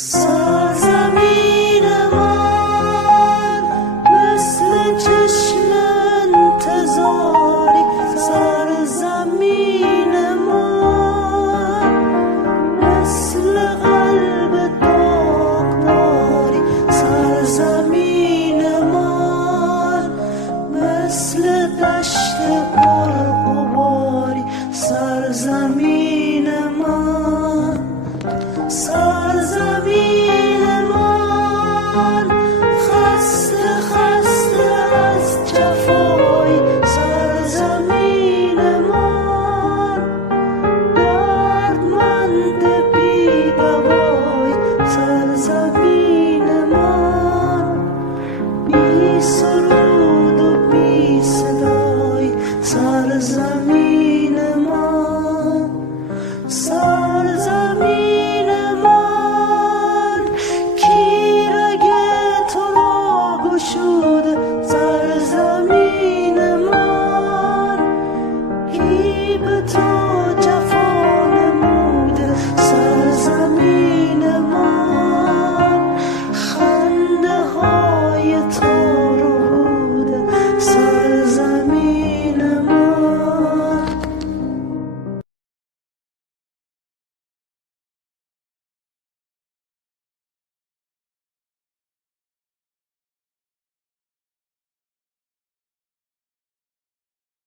سرزمین من مثل چشم انتظاری، سرزمین من مثل قلب داغداری، سرزمین من مثل دشت پرغباری، سرزمین من، سرزمین من خسته خسته از جفایی، سرزمین من دردمند بی دوایی، سرزمین من بی سرود و بی صدایی، سرزمین من، سرزمین من کی رگ تو را گشوده، سرزمین من کی به تو